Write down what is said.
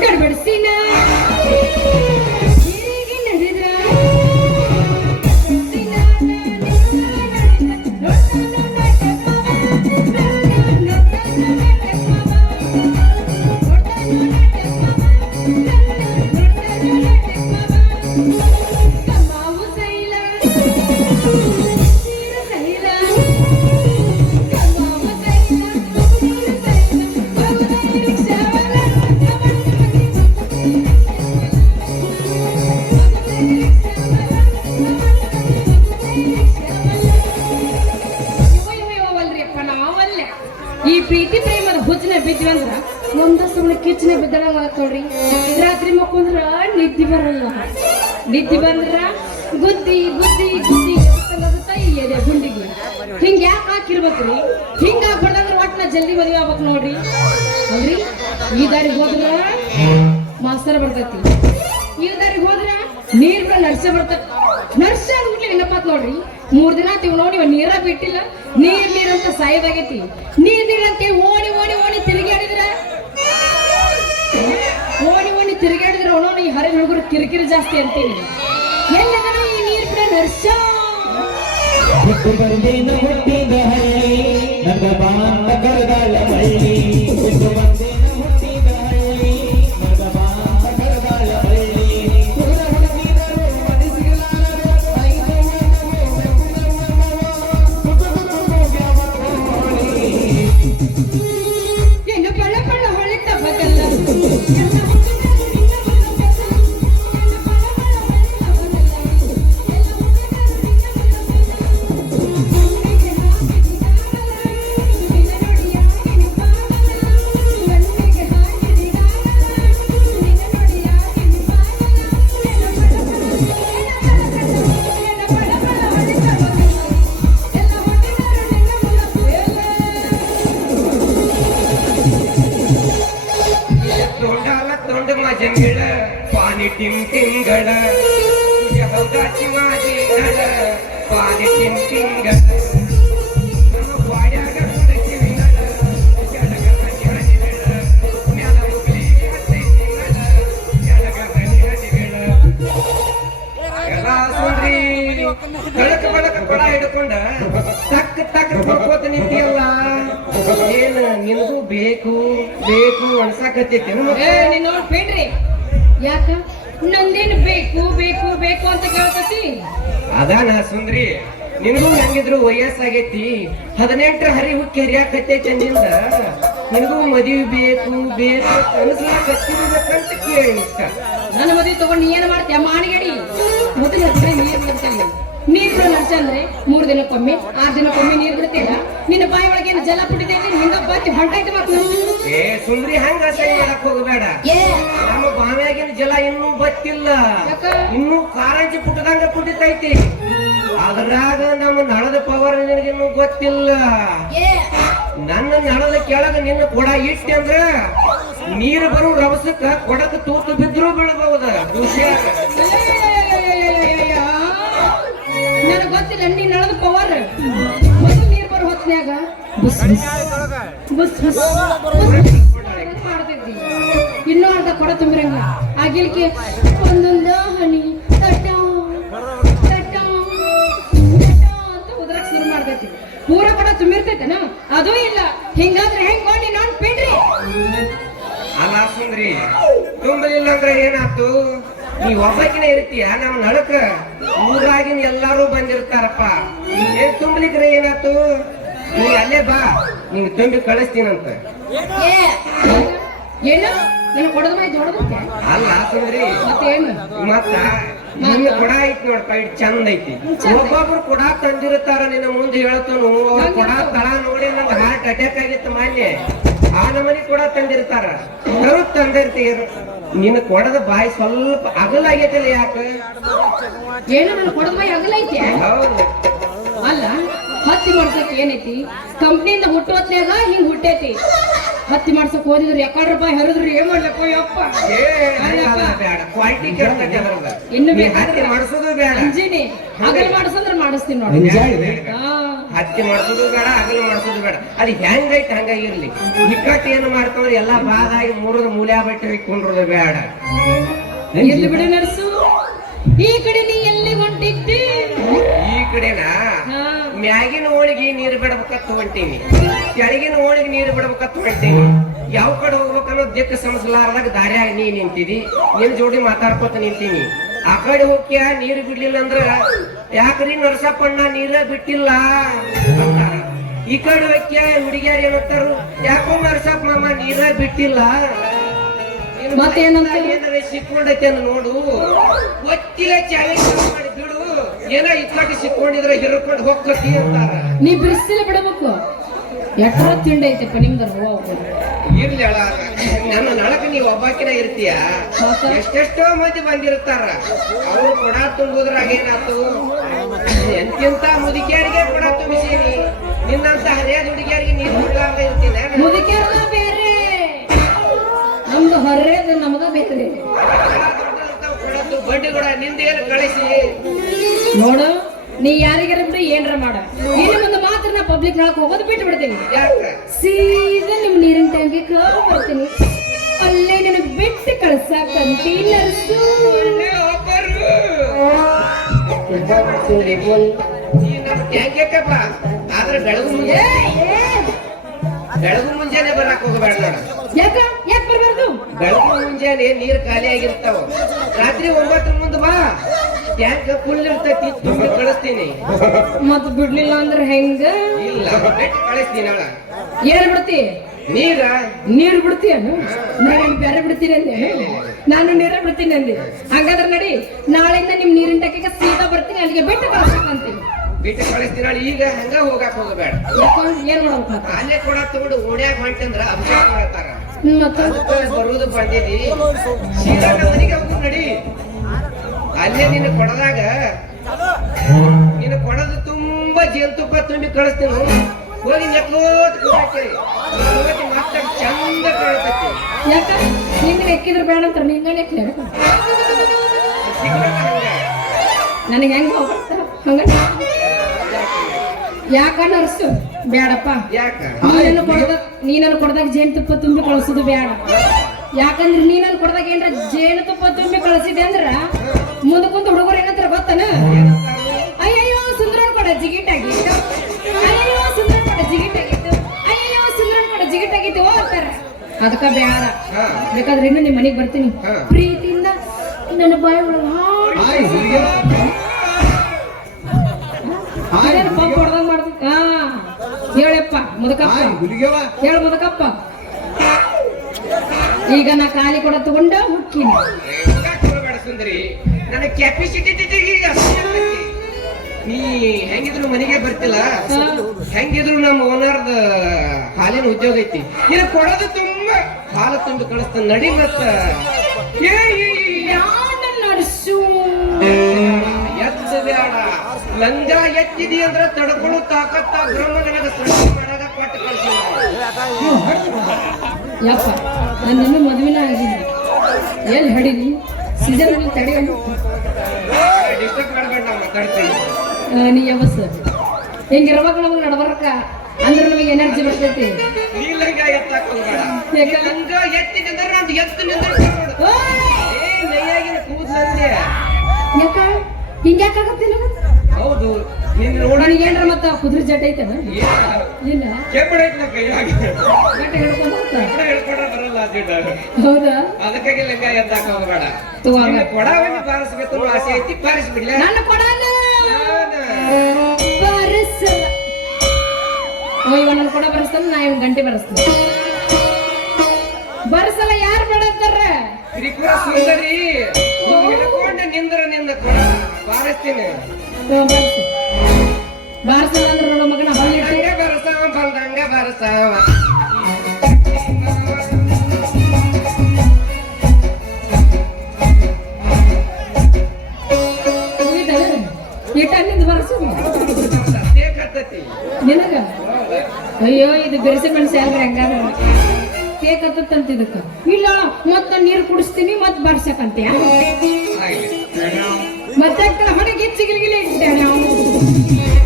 ಗಡ್ಬಡಿಸಿನ ಹೀಗೆ ನಡೆದ್ರ ಈ ಪ್ರೀತಿ ಪ್ರೇಮದ ಹುಜ್ಜನೆ ಬಿದ್ವಿ ಅಂದ್ರ ಒಂದ ಸುಮ್ಮನೆ ಕಿಚ್ಚನೆ ಬಿದ್ದಳಂಗ ನೋಡ್ರಿ ರಾತ್ರಿ ಮಕ್ಕೊಂದ್ರ ನಿದ್ದೆ ಬರಲ್ಲ ನಿದ್ದೆ ಬಂದ್ರ ಗುದ್ದಿ ಗುದ್ದಿ ಗುದ್ದಿ ಎದೆ ಗುಂಡಿಗೆ ಹಿಂಗ ಯಾಕೆ ಹಾಕಿರ್ಬೇಕ್ರಿ ಹಿಂಗ ಹಾಕ್ಬಾರ್ದಂದ್ರ ಒಟ್ನ ಜಲ್ದಿ ಮದುವೆ ಆಗ್ಬೇಕು ನೋಡ್ರಿ ನೋಡ್ರಿ ಈ ದಾರಿಗೆ ಹೋದ್ರ ಮಾಸ್ತರ ಬರ್ತೈತಿ ಈ ದಾರಿಗೆ ಹೋದ್ರ ನೀರ್ ನರ್ಸೆ ಬರ್ತೈತಿ ನರ್ಸೆ ಅಂದ್ಬಿಟ್ಲಿ ನೆನಪಾತ್ ನೋಡ್ರಿ 3 ದಿನ ಆತಿವ್ ನೋಡಿ ನೀರ ಬಿಟ್ಟಿಲ್ಲ ನೀರ್ ಅಂತ ಸಾಯದಾಗೈತಿ ನೀರ್ ಅಂತ ಓಡಿ ಓಡಿ ಓಡಿ ತಿರುಗಾಡಿದ್ರ ಅವನವನು ಈ ಹರಿನ ಹುಡುಗರು ಕಿರಿಕಿರಿ ಜಾಸ್ತಿ ಅಂತೀನಿ ಎಲ್ಲದನ ಈ ನೀರ್ ಬಿಡ ನರ್ಸ पाणी टिम टिंगड यहदाची माझी नड पाणी टिम टिंगड वाड्या गडची विंगड जडगची हजी वेळ म्याला उगली हसी टिंगड जडगची हजी वेळ ಎಲ್ಲ ಸುಂದ್ರಿ ಬೆಳಕ ಬೆಳಕ ಕೊಡ ಹಿಡ್ಕೊಂಡ ತಕ್ಕ ತಕ್ಕ ಬರ್ಕೋತ ನಿಂತಿಯಲ್ಲ ಏನ ನಿನಗೂ ಬೇಕು ಬೇಕು ಅನ್ಸಾಕತ್ತೈತಿ ನೀನ್ ನೋಡ್ಬೇಡ್ರಿ ಯಾಕ ನಂದೇನು ಬೇಕು ಬೇಕು ಬೇಕು ಅಂತ ಕೇಳ್ತತಿ ಅದಾನ ಸುಂದ್ರಿ ನಿನಗೂ ಹೆಂಗಿದ್ರು ವಯಸ್ಸಾಗೈತಿ 18 ಹರಿ ಹುಕ್ಕಿ ಹರಿಯಾಕತ್ತೆ ಚಂದಿಂದ ನಿನಗೂ ಮದುವೆ ಬೇಕು ಬೇಕು ಅನ್ಸ್ಲಾಕತ್ತಿರ್ಬೇಕಂತ ಕೇಳಿ ಇಷ್ಟ ನನ್ನ ಮದುವೆ ತಗೊಂಡು ನೀ ಏನ್ ಮಾಡ್ತೀಯ ಮಾಣಿಗಡಿ ಮೊದಲ ನೀರ್ ಬಿಡ್ತೇನೆ ನೀರ್ ಬಿಡೋ ನರ್ಸ ಅಂದ್ರೆ 3 ದಿನಕ್ಕೊಮ್ಮೆ 6 ದಿನಕ್ಕೊಮ್ಮೆ ನೀರ್ ಬಿಡ್ತೀರ ನಿನ್ನ ಬಾಯಿ ಒಳಗೆ ಏನು ಜಲ ಪುಟ್ಟಿದೆ ಹಿಂಗ ಬತ್ತಿ ಹೊಂಟಾಯ್ತು ಮಕ್ಳು ಏ ಸುಂದ್ರಿ ಹಂಗ ಅಸಹ್ಯ ಮಾಡಕ್ ಹೋಗಬೇಡ ನಮ್ಮ ಬಾವಿಯಾಗಿನ ಜಲ ಇನ್ನೂ ಬತ್ತಿಲ್ಲ ಇನ್ನೂ ಕಾರಂಜಿ ಪುಟ್ಟದಂಗ ಪುಟ್ಟಿತೈತಿ ಅದ್ರಾಗ ನಮ್ಮ ನಳದ ಪವರ್ ನಿನಗಿನ್ನೂ ಗೊತ್ತಿಲ್ಲ ನನ್ನ ನಳದ ಕೆಳಗ ನಿನ್ನ ಕೊಡ ಇಟ್ಟಿ ಅಂದ್ರ ನೀರು ಬರೋ ರಭಸಕ್ಕ ಕೊಡಕ ತೂತು ಬಿದ್ರು ಬೀಳಬಹುದ ಹುಷಾರ ನನಗೆ ಗೊತ್ತಿಲ್ಲ ನೀ ನಳದ ಪವರ್ ಮೊದಲು ನೀರು ಬರೋ ಹೊತ್ನ್ಯಾಗ ಮಾಡ್ತಿದ್ದಿ ಇನ್ನೂ ಅರ್ಧ ಕೊಡ ತುಂಬಿರಂಗ ಆಗಿಲ್ಕೆ ಒಂದೊಂದು ಹನಿ ತಟ್ಟ ತಟ್ಟ ಅಂತ ಉದ್ರಕ್ ಶುರು ಮಾಡ್ತೈತಿ ಪೂರ ಕೊಡ ತುಂಬಿರ್ತೈತನ ಅದೂ ಇಲ್ಲ ಹಿಂಗಾದ್ರೆ ಹೆಂಗ್ ಮಾಡಿ ನಾನ್ ಬಿಡ್ರಿ ಅಲ್ಲ ಸುಂದ್ರಿ ತುಂಬಲಿಲ್ಲ ಅಂದ್ರೆ ಏನಾಯ್ತು ನೀ ಒಬ್ಬಕಿನ ಇರ್ತೀಯ ನಮ್ಮ ನಳಕ ಊರಾಗಿನ ಎಲ್ಲಾರು ಬಂದಿರ್ತಾರಪ್ಪ ಏನ್ ತುಂಬಲಿಕ್ರೆ ಏನಾಯ್ತು ನೀ ಅಲ್ಲೇ ಬಾ ನಿಂಗೆ ತುಂಬಿ ಕಳಿಸ್ತೀನಂತ ಏನು ನನ್ ಕೊಡದ ಮೈ ದೊಡ್ಡದಕ್ಕೆ ಅಲ್ಲ ಸುಂದ್ರಿ ಮತ್ತೇನು ಮತ್ತ ನಿನ್ನ ಕೊಡ ಐತಿ ನೋಡಪ್ಪ ಇಟ್ ಚಂದ ಐತಿ ಒಬ್ಬೊಬ್ರು ಕೊಡ ತಂದಿರ್ತಾರ ನಿನ್ನ ಮುಂದೆ ಹೇಳ್ತಾನು ಅವ್ರ ಕೊಡ ತಳ ನೋಡಿ ನಂಗೆ ಹಾರ್ಟ್ ಅಟ್ಯಾಕ್ ಆಗಿತ್ತು ಮಾನ್ಯ ಆ ನಮನಿ ಕೂಡ ತಂದಿರ್ತಾರ ತಂದಿರ್ತೀರ ನಿನ್ನ ಕೊಡದ ಬಾಯಿ ಸ್ವಲ್ಪ ಅಗಲಾಗೈತಿಲ್ಲ ಯಾಕ ಏನು ನನ್ನ ಕೊಡದ ಬಾಯಿ ಅಗಲೈತಿ ಹೌದು ಅಲ್ಲ ಹತ್ತಿ ಮಾಡ್ಸಕ್ ಏನೈತಿ ಕಂಪ್ನಿಯಿಂದ ಹುಟ್ಟೋತ್ನ್ಯಾಗ ಹಿಂಗ್ ಹುಟ್ಟೈತಿ ಹತ್ತಿ ಮಾಡ್ಸಕ್ ಹೋದಿದ್ರು ಯಾಕಡ್ ರೂಪಾಯಿ ಹರಿದ್ರು ಏನ್ ಮಾಡ್ಲಪ್ಪ ಯಪ್ಪ ಬೇಡ ಕ್ವಾಲಿಟಿ ಕೇಳ್ತೈತಿ ಅದ್ರದ ಇನ್ನು ನೀ ಹತ್ತಿ ಮಾಡಿಸೋದು ಬೇಡ ಅಂಜಿನಿ ಹಗಲ್ ಮಾಡಿಸಂದ್ರ ಮಾಡಿಸ್ತೀನಿ ನೋಡಿ ಹತ್ತಿ ಮಾಡಿಸೋದು ಬೇಡ ಹಗಲು ಮಾಡಿಸೋದು ಬೇಡ ಅದು ಹೆಂಗೈತಿ ಹಂಗಾಗಿರ್ಲಿ ನಿಕ್ಕಟ್ಟು ಏನು ಮಾಡ್ತಾವ್ರಿ ಎಲ್ಲಾ ಬಾದಾಗಿ ಮೂರದ ಮೂಲ್ಯ ಬಟ್ಟೆ ಕೊಂಡ್ರದು ಬೇಡ ಎಲ್ಲಿ ಬಿಡು ನರ್ಸು ಈ ಕಡೆ ನೀ ಎಲ್ಲಿ ಹೊಂಟಿದ್ದಿ ಈ ಕಡೆನಾ ಮ್ಯಾಗಿನ ಹೋಳಿಗೆ ನೀರು ಬಿಡ್ಬೇಕಂತ ಹೊಂಟೀನಿ ಕೆಳಗಿನ ಹೋಳಿಗೆ ನೀರು ಬಿಡ್ಬೇಕಂತ ಹೊಂಟೀನಿ ಯಾವ ಕಡೆ ಹೋಗ್ಬೇಕನ್ನೋ ದಿಕ್ಕ ಸಮಸ್ಲಾರ್ದಾಗ ದಾರ್ಯಾಗ ನೀ ನಿಂತಿದಿ ನಿನ್ ಜೋಡಿ ಮಾತಾಡ್ಕೊತ ನಿಂತೀನಿ ಆ ಕಡೆ ಹೋಗ್ಯ ನೀರು ಬಿಡ್ಲಿಲ್ಲ ಅಂದ್ರ ಯಾಕ್ರಿ ನರಸಪ್ಪಣ್ಣ ನೀರ ಬಿಟ್ಟಿಲ್ಲ ಅಂತಾರ. ಈ ಕಡೆ ಹೋಗ್ಯ ಹುಡುಗಿಯಾರು ಏನಂತಾರು ಯಾಕೋ ನರಸಪ್ಪ ಮಾಮ ನೀರ ಬಿಟ್ಟಿಲ್ಲ ಮತ್ತೇನಂತ ಏನಾರ ಸಿಕ್ಕೊಂಡೈತೆ ನೋಡು ಒತ್ತಿಗೆ ಚಾಲೆಂಜ್ ಮಾಡಿ ಬಿಡು ಏನೋ ಇಕ್ಕಟ್ಟಿ ಸಿಕ್ಕೊಂಡಿದ್ರೆ ಹಿರ್ಕೊಂಡು ಹೋಗ್ತತಿ ಅಂತಾರ. ನೀ ಬಿಸಿಲ ಬಿಡಬೇಕು ಎಟ್ರ ತಿಂಡಿ ಐತಪ್ಪ ನಿಮ್ದು ಇರ್ಲಿ ಅಳ ನನ್ನ ನಳಕ ನೀವ್ ಒಬ್ಬಾಕಿನ ಇರ್ತೀಯ ಎಷ್ಟೆಷ್ಟೋ ಮಂದಿ ಬಂದಿರ್ತಾರ ಅವ್ರು ಕೊಡ ತುಂಬುದ್ರಾಗ ಏನಾತು ಎಂತೆಂತ ಮುದುಕಿಯರಿಗೆ ಕೊಡ ತುಂಬಿಸೀನಿ ನಿನ್ನಂತ ಹರಿಯಾದ ಹುಡುಗಿಯರಿಗೆ ನೀರು ಬಿಡ್ಲಾರ್ದ ಇರ್ತೀನಿ ಮುದುಕಿಯರ್ನ ಬೇರೆ ನಮ್ದು ಹೊರ್ರೇದು ನಮಗ ಬೇಕ್ರಿ ಬಡ್ಡಿ ಕೂಡ ನಿಂದ ಏನು ಕಳಿಸಿ ನೋಡು ನೀ ಯಾರಿಗಾರ ಬಿಡು ಏನ್ರ ಮಾಡ ಇಲ್ಲಿ ಒಂದು ಮಾತ್ರ ನಾ ಪಬ್ಲಿಕ್ ಹಾಕಿ ಹೋಗೋದು ಬಿಟ್ಟು ಬಿಡ್ತೀನಿ ಯಾಕ ಸೀದಾ ನಿಮ್ ನೀರಿನ ಟ್ಯಾಂಕಿ ಬರ್ತೀನಿ ಅಲ್ಲೇ ನನಗೆ ಬಿಟ್ಟು ಕಳ್ಸಾಕಂತಿ ನರ್ಸು ಯಾಕೆಪ್ಪ ಆದ್ರೆ ಬೆಳಗು ಮುಂಜಾನೆ ಬರಕ್ ಹೋಗಬೇಡ ನೋಡ ಯಾಕ ಯಾಕೆ ಬರ್ಬಾರ್ದು ಬೆಳಗು ಮುಂಜಾನೆ ನೀರ್ ಖಾಲಿ ಆಗಿರ್ತಾವ ರಾತ್ರಿ 9 ಮುಂದೆ ಬಾ ಟ್ಯಾಂಕ್ ಫುಲ್ ಇರ್ತೈತಿ ತುಂಬಿ ಕಳಿಸ್ತೀನಿ ಮತ್ ಬಿಡ್ಲಿಲ್ಲ ಅಂದ್ರೆ ಹೆಂಗ ಇಲ್ಲ ಬಿಟ್ಟು ಕಳಿಸ್ತೀನಿ ಅವಳ ಏನ್ ಬಿಡ್ತಿ ನೀರು ಬಿಡ್ತೀಯ ನಾನು ಬೇರೆ ಬಿಡ್ತೀನಿ ಅಂದೆ ನಾನು ನೀರ ಬಿಡ್ತೀನಿ ಅಂದೆ ಹಂಗಾದ್ರೆ ನಡಿ ನಾಳೆಯಿಂದ ನಿಮ್ ನೀರಿನ ಟೆಕೆಗೆ ಸೀದಾ ಬರ್ತೀನಿ ಅಲ್ಲಿಗೆ ಬಿಟ್ಟು ಕಳ್ಸಕ್ಕಂತೀನಿ ಬಿಟ್ಟು ಕಳಿಸ್ತೀನಿ ಅವಳು ಈಗ ಹಂಗ ಹೋಗಾಕ್ ಹೋಗಬೇಡ ಏನ್ ಮಾಡ್ಬೇಕು ಅಲ್ಲೇ ಕೂಡ ತಗೊಂಡು ಓಡ್ಯಾಕ ಹೊಂಟಂದ್ರ ಅಭಿಷೇಕ ಮಾಡ್ತಾರ ಮತ್ತೆ ಬರುವುದು ಬಂದಿದಿ ಸೀದಾ ನಮ್ಮ ಮನೆಗೆ ಹೋಗು ನಡಿ ಅಲ್ಲೇ ನಿನ್ನ ಕೊಡದಾಗ ನಿನ್ನ ಕೊಡದು ತುಂಬಾ ಜೇನುತುಪ್ಪ ತುಂಬಿ ಕಳಿಸ್ತೀನಿ ಹೋಗಿ ನೆಕ್ಕೋತ್ ಹೋಗಿ ಮತ್ತೆ ಚಂದ ಕಾಣ್ತೈತಿ ಯಾಕ ನಿಂಗೆ ನೆಕ್ಕಿದ್ರೆ ಬೇಡ ಅಂತಾರ ನಿಂಗ ನೆಕ್ಲೆ ನನಗೆ ಹೆಂಗ ಹಂಗ ಯಾಕ ನರ್ಸು ಬೇಡಪ್ಪ ಯಾಕ ನೀನನ್ನು ಕೊಡದಾಗ ಜೇನುತುಪ್ಪ ತುಂಬಿ ಕಳ್ಸೋದು ಬೇಡ ಯಾಕಂದ್ರೆ ನೀನನ್ನು ಕೊಡದಾಗ ಏನ್ರ ಜೇನುತುಪ್ಪ ತುಂಬಿ ಕಳ್ಸಿದೆ ಅಂದ್ರ ಮುಂದೆ ಕುಂತ ಹುಡುಗರು ಏನಂತಾರ ಗೊತ್ತನ ಅಯ್ಯಯ್ಯೋ ಸುಂದರನ್ ಕೊಡ ಜಿಗಿಟಾಗಿತ್ತು ಅಯ್ಯಯ್ಯೋ ಸುಂದರನ್ ಕೊಡ ಜಿಗಿಟಾಗಿತ್ತು ಅಯ್ಯಯ್ಯೋ ಸುಂದರನ್ ಕೊಡ ಜಿಗಿಟಾಗಿತ್ತು ಅಂತಾರ ಅದಕ್ಕ ಬೇಡ ಬೇಕಾದ್ರೆ ಇನ್ನು ನಿಮ್ ಮನೆಗ್ ಬರ್ತೀನಿ ಪ್ರೀತಿಯಿಂದ ನನ್ನ ಬಾಯಿ ಪಂಪ್ ಹೊಡ್ದಂಗ್ ಮಾಡ್ತೀನಿ ಹೇಳಪ್ಪ ಮುದಕಪ್ಪ ಹೇಳ ಮುದಕಪ್ಪ ಈಗ ನಾ ಖಾಲಿ ಕೊಡ ತಗೊಂಡ ಹುಕ್ಕಿನಿ ಸುಂದರಿ ನನ್ನ ಕೆಪಾಸಿಟಿ ನೀ ಹೆಂಗಿದ್ರು ಮನೆಗೆ ಬರ್ತಿಲ್ಲ ಹೆಂಗಿದ್ರು ನಮ್ಮ ಓನರ್ದ ಹಾಲಿನ ಉದ್ಯೋಗ ಐತಿ ನೀನು ಕೊಡೋದು ತುಂಬಾ ಹಾಲು ತುಂಬಿ ಕಳಿಸ್ತ ನಡಿ ಮತ್ತ ನಡ್ಸು ಎತ್ತ ಬೇಡ ಲಂಗ ಎತ್ತಿದಿ ಅಂದ್ರ ತಡ್ಕೊಳ್ಳೋ ತಾಕತ್ತ ಬ್ರಹ್ಮ ನನಗ ಸೃಷ್ಟಿ ಮಾಡಾಗ ಕೊಟ್ಟು ಕಳಿಸಿ ಯಪ್ಪ ನಾನು ಇನ್ನೂ ಮದುವೆನ ಆಗಿಲ್ಲ ಎಲ್ಲಿ ಹಡಿಲಿ ಸೀಸನ್ ತಡಿ ಡಿಸ್ಟರ್ಬ್ ಮಾಡಬೇಡ ನಾವು ಮಾತಾಡ್ತೀವಿ ನೀ ಯಾವಸ್ ಹಿಂಗಿರ್ಬೇಕು ನಮಗೆ ನಡ್ಬರ್ಕ ಅಂದ್ರೆ ನಮಗೆ ಎನರ್ಜಿ ಬರ್ತೈತಿ ನೀ ಲಂಗ ಎತ್ತಾಕ ಹೋಗ್ಬೇಡ ಲಂಗ ಎತ್ತಿನಿಂದ್ರ ನಂದು ಎತ್ತು ನಿಂದ್ರ ನೈಯಾಗಿನ ಕೂದ್ಲಂದೆ ಯಾಕ ಹಿಂಗ್ಯಾಕಾಗತ್ತಿಲ್ಲ ಹೌದು ನೀನ್ ನೋಡ ನನಗೆ ಏನ್ರ ಮತ್ತ ಕುದುರೆ ಜಟ ಐತನ ಇಲ್ಲ ಕೆಬ್ಬಡೈತ್ ನಾ ಕೈಯಾಗಿ ಗಟ್ಟಿ ಹಿಡ್ಕೊಂಡ್ ಹೇಳ್ಕೊಂಡ್ರೆ ಬರಲ್ಲ ಅದಿಟ್ಟು ಹೌದಾ ಅದಕ್ಕಾಗಿ ಲಂಗ ಎತ್ತಾಕ ಹೋಗ್ಬೇಡ ತಗೋಂಗ ಕೊಡವನ್ನು ಬಾರಿಸ್ಬೇಕು ಆಸೆ ಐತಿ ಬಾರಿಸ್ಬಿಡ್ಲ ನನ್ನ ಕೊಡಲ್ಲ ಬಾರಿಸ ಇವ ನನ್ನ ಕೊಡ ಬರಸ್ತಾನ ನಾ ಇವ್ ಗಂಟೆ ಬರಸ್ತಾನ ಬರಸಲ್ಲ ಯಾರು ಬೇಡತ್ತಾರ ತ್ರಿಪುರ ಸುಂದರಿ ಹಿಡ್ಕೊಂಡು ನಿಂದ ಕೊಡ ಬಾರಿಸ್ತೀನಿ ಬಾರಿಸಲ್ಲ ಅಂದ್ರೆ ನೋಡೋ ಮಗನ ಹೊಲಿಟ್ಟು ಬರಸಾವ ಬಂದಂಗ ಬರಸಾವ ಇಟ್ಟಿಂದ ಬರಸೋದು ಸತ್ಯ ಕತ್ತತಿ ನಿನಗ ಅಯ್ಯೋ ಇದು ಬೆರೆಸಿ ಮನುಷ್ಯ ಅಲ್ರಿ ಹಂಗಾರ ಕೇಕತ್ತಂತ ಇದಕ್ಕ ಇಲ್ಲ ಮತ್ತ ನೀರು ಕುಡಿಸ್ತೀನಿ ಮತ್ ಬಾರ್ಸಕಂತ್ಯ ಮತ್ತೆ ಹೊಡೆ ಗಿಚ್ಚಿಗಿಲಿಗಿಲಿ ಇಡ್ತೇನೆ